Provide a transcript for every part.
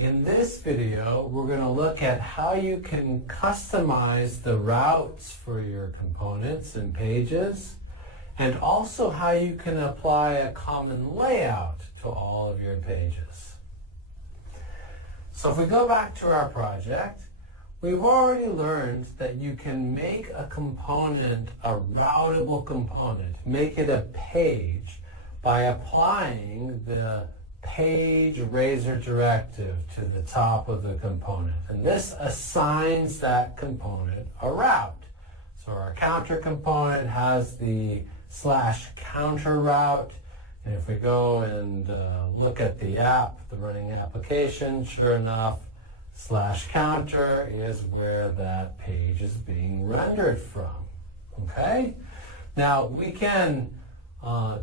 In this video, we're going to look at how you can customize the routes for your components and pages, and also how you can apply a common layout to all of your pages. So if we go back to our project, we've already learned that you can make a component a routable component, make it a page, by applying the page razor directive to the top of the component. And this assigns that component a route. So our counter component has the /counter route. And if we go and look at the app, the running application, sure enough, /counter is where that page is being rendered from. Okay? Now we can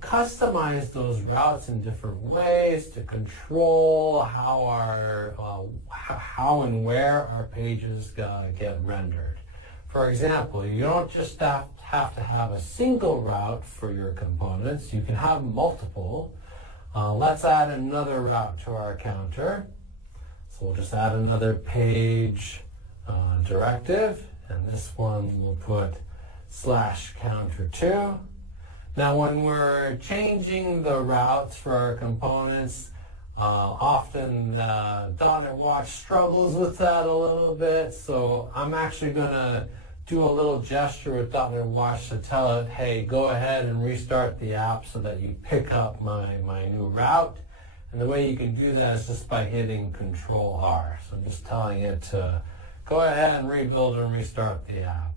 customize those routes in different ways to control how and where our pages get rendered. For example, you don't just have to have a single route for your components. You can have multiple. Let's add another route to our counter. So we'll just add another page directive, and this one we'll put /counter2. Now when we're changing the routes for our components, often .NET Watch struggles with that a little bit, so I'm actually going to do a little gesture with .NET Watch to tell it, hey, go ahead and restart the app so that you pick up my new route. And the way you can do that is just by hitting Control-R. So I'm just telling it to go ahead and rebuild and restart the app.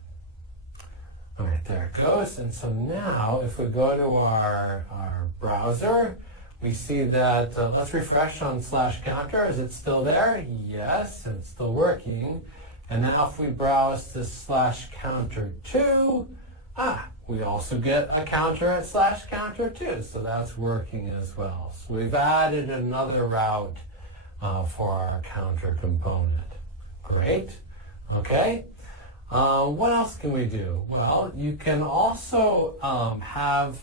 All right, there it goes. And so now, if we go to our browser, we see that, let's refresh on /counter. Is it still there? Yes, and it's still working. And now if we browse to /counter2, we also get a counter at /counter2. So that's working as well. So we've added another route for our counter component. Great. Okay. What else can we do? Well, you can also have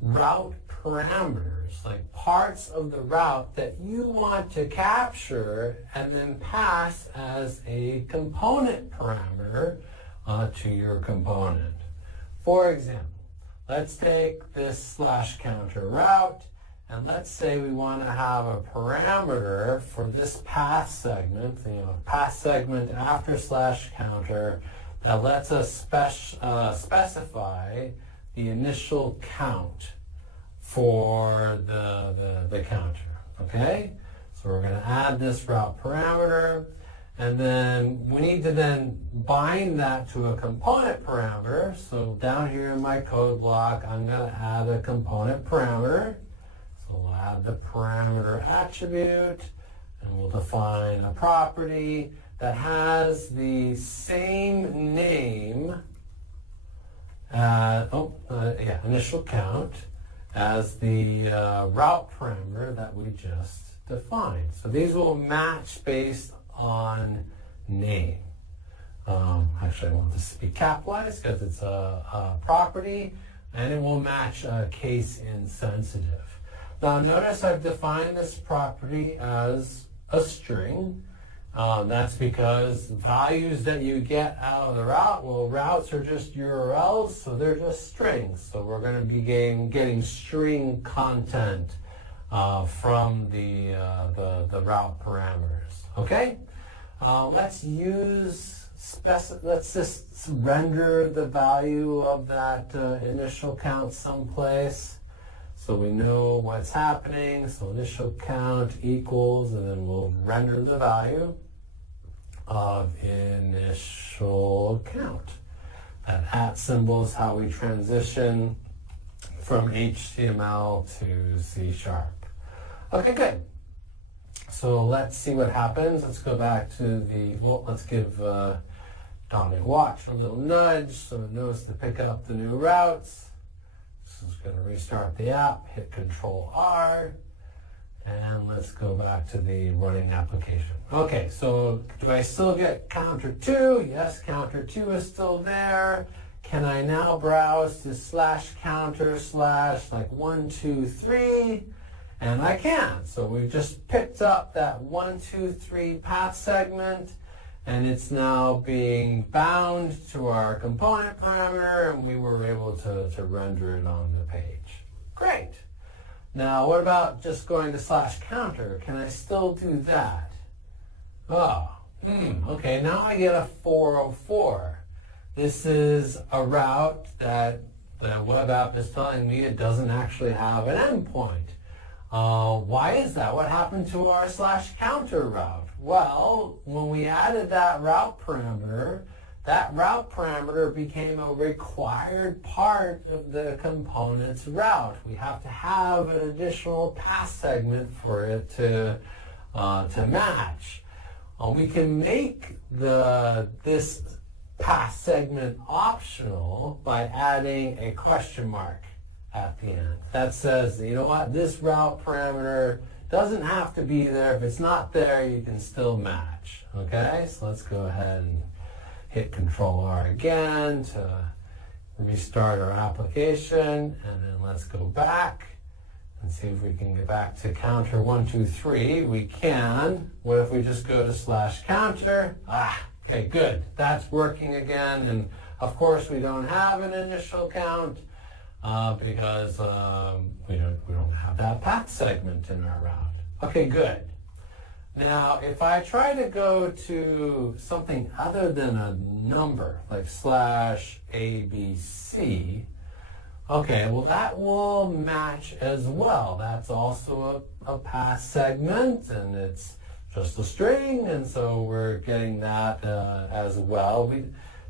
route parameters, like parts of the route that you want to capture and then pass as a component parameter to your component. For example, let's take this /counter route, and let's say we want to have a parameter for this path segment, path segment after /counter, that lets us specify the initial count for the counter. Okay? So we're going to add this route parameter, and then we need to then bind that to a component parameter. So down here in my code block, I'm going to add a component parameter. We'll add the parameter attribute, and we'll define a property that has the same name, initial count, as the route parameter that we just defined. So these will match based on name. Actually, I want this to be capitalized because it's a property, and it will match case insensitive. Now notice I've defined this property as a string. That's because values that you get out of the route, well, routes are just URLs, so they're just strings. So we're going to be getting string content from the route parameters. Okay? Let's just render the value of that initial count someplace, so we know what's happening. So initial count equals, and then we'll render the value of initial count. That @ symbol is how we transition from HTML to C#. Okay, good. So let's see what happens. Let's go back to let's give .NET Watch a little nudge so it knows to pick up the new routes. This is going to restart the app, hit Control-R, and let's go back to the running application. Okay, so do I still get counter 2? Yes, counter 2 is still there. Can I now browse to /counter / like 1, 2, 3? And I can. So we've just picked up that 1, 2, 3 path segment, and it's now being bound to our component parameter, and we were able to render it on the page. Great. Now, what about just going to /counter? Can I still do that? Oh, okay, now I get a 404. This is a route that the web app is telling me it doesn't actually have an endpoint. Why is that? What happened to our /counter route? Well, when we added that route parameter became a required part of the component's route. We have to have an additional path segment for it to match. We can make this path segment optional by adding a question mark at the end. That says, you know what, this route parameter doesn't have to be there. If it's not there, you can still match. Okay, so let's go ahead and hit Control-R again to restart our application, and then let's go back and see if we can get back to counter 1, 2, 3. We can. What if we just go to /counter? Okay, good. That's working again, and of course we don't have an initial count because we don't have that path segment in our route. Okay, good. Now, if I try to go to something other than a number, like /ABC, okay, well that will match as well. That's also a path segment, and it's just a string, and so we're getting that as well.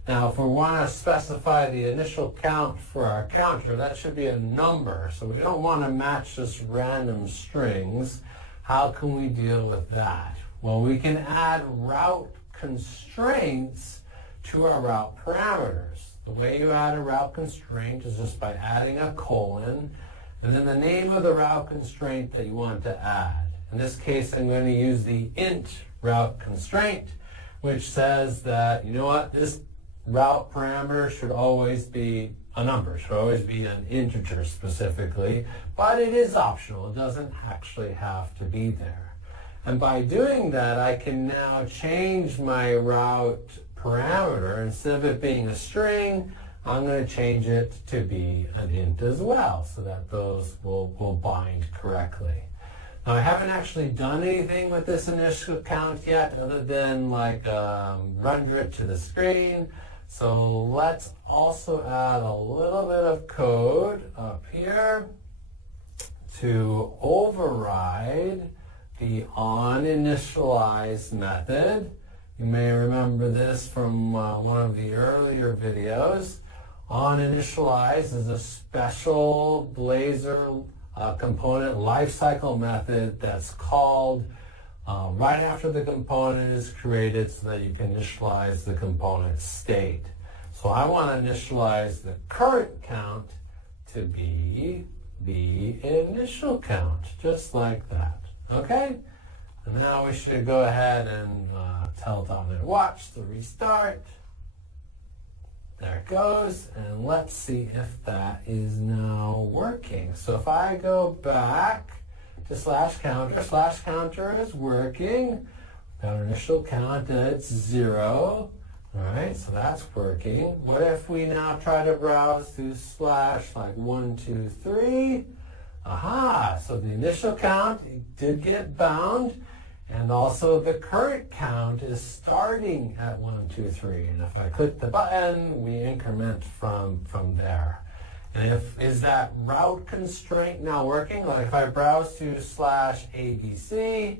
Now, if we want to specify the initial count for our counter, that should be a number. So we don't want to match just random strings. How can we deal with that? Well, we can add route constraints to our route parameters. The way you add a route constraint is just by adding a colon, and then the name of the route constraint that you want to add. In this case, I'm going to use the int route constraint, which says that, you know what, this route parameter should always be a number, should always be an integer specifically, but it is optional. It doesn't actually have to be there. And by doing that, I can now change my route parameter. Instead of it being a string, I'm going to change it to be an int as well, so that those will bind correctly. Now, I haven't actually done anything with this initial count yet, other than render it to the screen. So let's also add a little bit of code up here to override the onInitialize method. You may remember this from one of the earlier videos. OnInitialize is a special Blazor component lifecycle method that's called right after the component is created so that you can initialize the component state. So I want to initialize the current count to be the initial count, just like that. Okay? And now we should go ahead and tell .NET Watch to restart. There it goes, and let's see if that is now working. So if I go back to /counter is working. Got our initial count, it's 0. All right, so that's working. What if we now try to browse through /1, 2, 3? Aha, so the initial count did get bound, and also the current count is starting at 1, 2, 3. And if I click the button, we increment from there. And is that route constraint now working? Like if I browse to /ABC,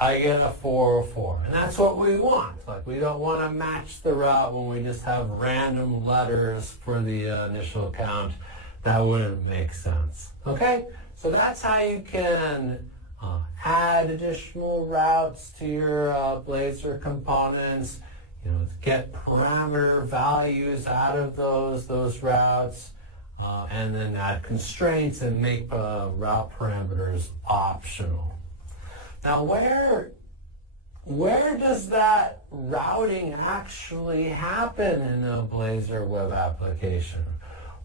I get a 404. And that's what we want. Like we don't want to match the route when we just have random letters for the initial count. That wouldn't make sense. Okay? So that's how you can add additional routes to your Blazor components, get parameter values out of those routes, and then add constraints and make route parameters optional. Now, where does that routing actually happen in a Blazor web application?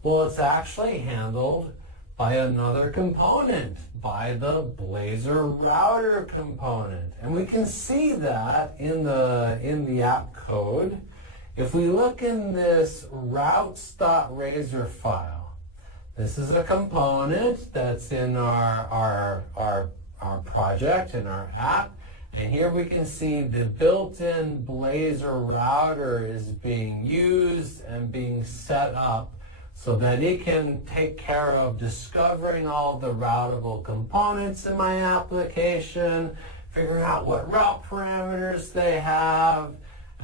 Well, it's actually handled by another component, by the Blazor router component. And we can see that in the app code. If we look in this routes.razor file, this is a component that's in our project, in our app. And here we can see the built-in Blazor router is being used and being set up so that it can take care of discovering all the routable components in my application, figuring out what route parameters they have,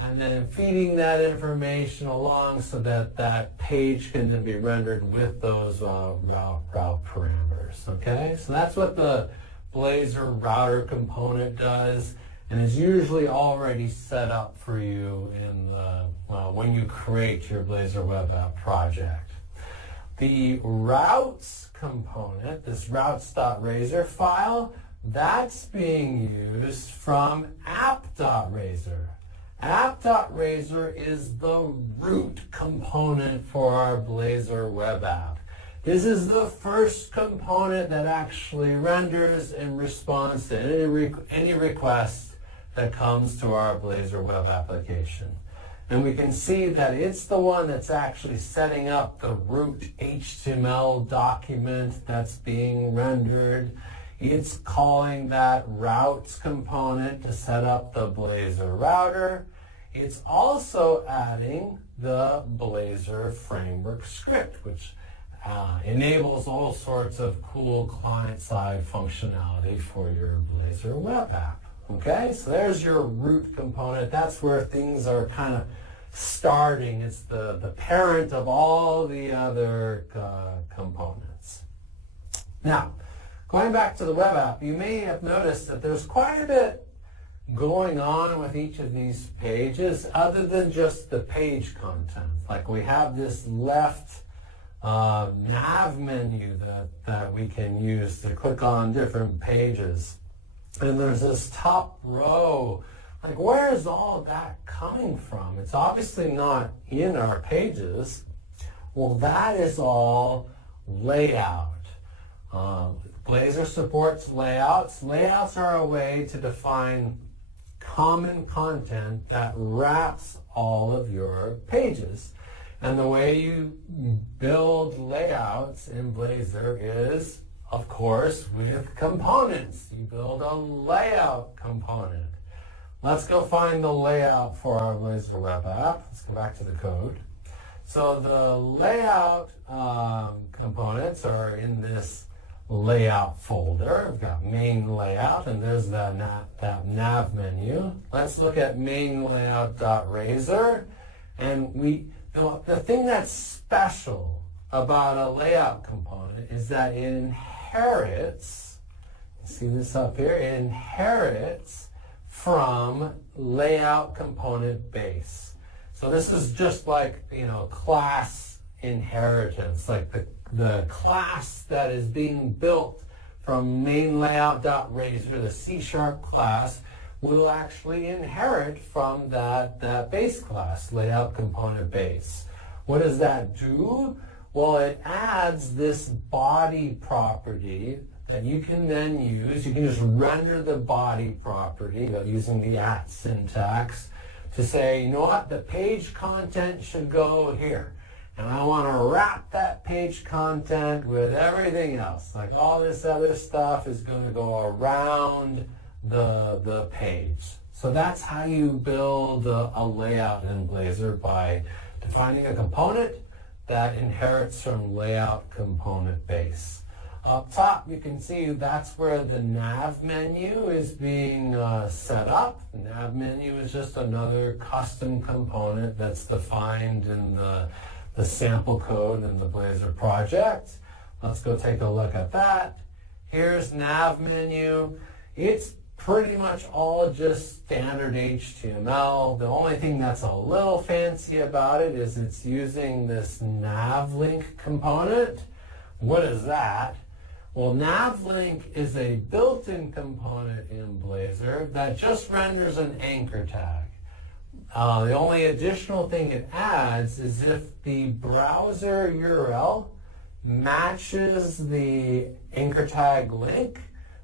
and then feeding that information along so that that page can then be rendered with those route parameters. Okay, so that's what the Blazor router component does, and is usually already set up for you in the when you create your Blazor web app project. The routes component, this routes.razor file, that's being used from app.razor. App.razor is the root component for our Blazor web app. This is the first component that actually renders in response to any request that comes to our Blazor web application. And we can see that it's the one that's actually setting up the root HTML document that's being rendered. It's calling that routes component to set up the Blazor router. It's also adding the Blazor framework script, which enables all sorts of cool client-side functionality for your Blazor web app. Okay, so there's your root component. That's where things are kind of starting. It's the parent of all the other components. Now, going back to the web app, you may have noticed that there's quite a bit going on with each of these pages other than just the page content. Like we have this left nav menu that we can use to click on different pages. And there's this top row. Like, where is all that coming from? It's obviously not in our pages. Well, that is all layout. Blazor supports layouts. Layouts are a way to define common content that wraps all of your pages. And the way you build layouts in Blazor is, of course, with components. You build a layout component. Let's go find the layout for our Blazor web app. Let's go back to the code. So the layout components are in this layout folder. We've got main layout, and there's that nav menu. Let's look at main layout.razor. And the thing that's special about a layout component is that it inherits, see this up here, it inherits from layout component base. So this is just like, class inheritance, like the class that is being built from main layout.razor, the C# class, will actually inherit from that base class, layout component base. What does that do? Well, it adds this body property that you can then use. You can just render the body property using the @ syntax to say, you know what, the page content should go here. And I want to wrap that page content with everything else. Like all this other stuff is going to go around the page. So that's how you build a layout in Blazor, by defining a component that inherits from layout component base. Up top, you can see that's where the nav menu is being set up. The nav menu is just another custom component that's defined in the sample code in the Blazor project. Let's go take a look at that. Here's nav menu. It's pretty much all just standard HTML. The only thing that's a little fancy about it is it's using this navlink component. What is that? Well, navlink is a built-in component in Blazor that just renders an anchor tag. The only additional thing it adds is if the browser URL matches the anchor tag link,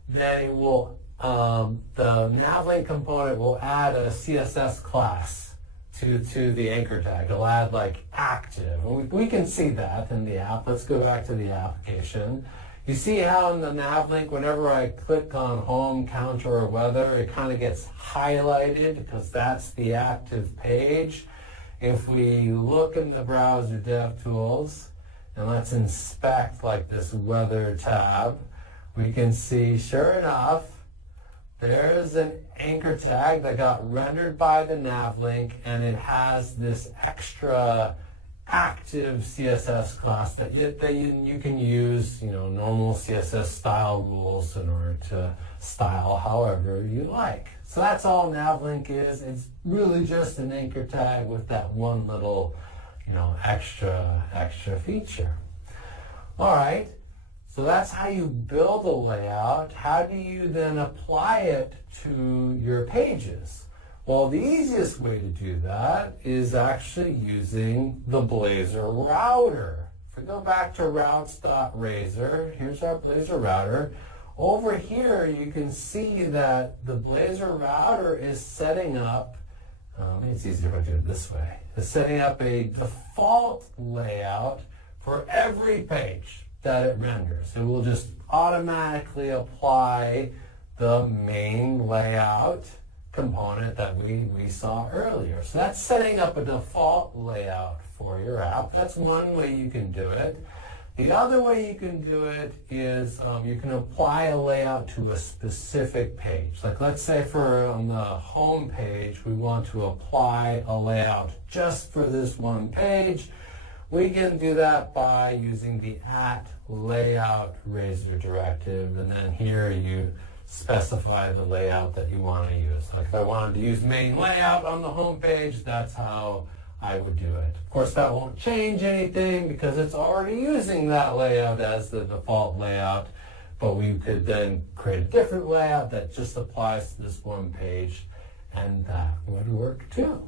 then it will the navlink component will add a CSS class to the anchor tag. It'll add like active. We can see that in the app. Let's go back to the application. You see how in the navlink, whenever I click on home, counter, or weather, it kind of gets highlighted because that's the active page. If we look in the browser DevTools, and let's inspect like this weather tab, we can see, sure enough, there's an anchor tag that got rendered by the navlink, and it has this extra active CSS class that you can use, normal CSS style rules in order to style however you like. So that's all navlink is. It's really just an anchor tag with that one little, extra feature. All right. So that's how you build a layout. How do you then apply it to your pages? Well, the easiest way to do that is actually using the Blazor router. If we go back to routes.razor, here's our Blazor router. Over here, you can see that the Blazor router is setting up, maybe it's easier if I do it this way, it's setting up a default layout for every page that it renders. It will just automatically apply the main layout component that we saw earlier. So that's setting up a default layout for your app. That's one way you can do it. The other way you can do it is you can apply a layout to a specific page. Like let's say on the home page, we want to apply a layout just for this one page. We can do that by using the @layout-razor directive, and then here you specify the layout that you want to use. Like if I wanted to use main layout on the home page, that's how I would do it. Of course, that won't change anything because it's already using that layout as the default layout, but we could then create a different layout that just applies to this one page, and that would work too.